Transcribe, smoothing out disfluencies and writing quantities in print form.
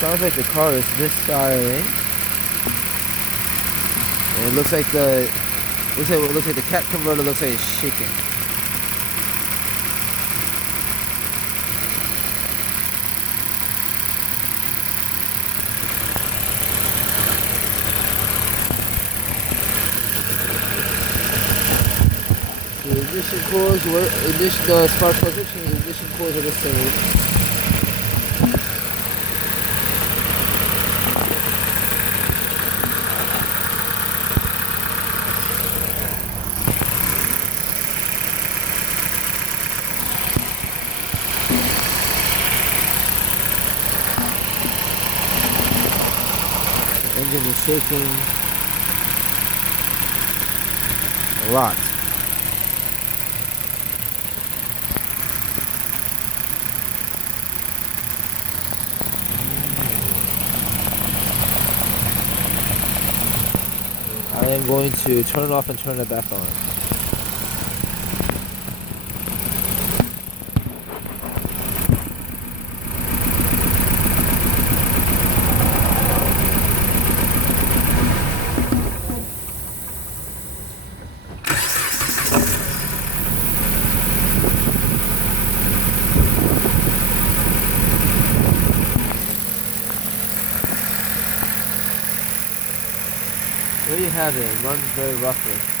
Sounds like the car is misfiring. And it looks like the cat converter looks like it's shaking. The ignition coils work. The spark plugs are changed. The ignition coils are the same. Engine is shaking a lot. I am going to turn it off and turn it back on. There you have it. It runs very roughly.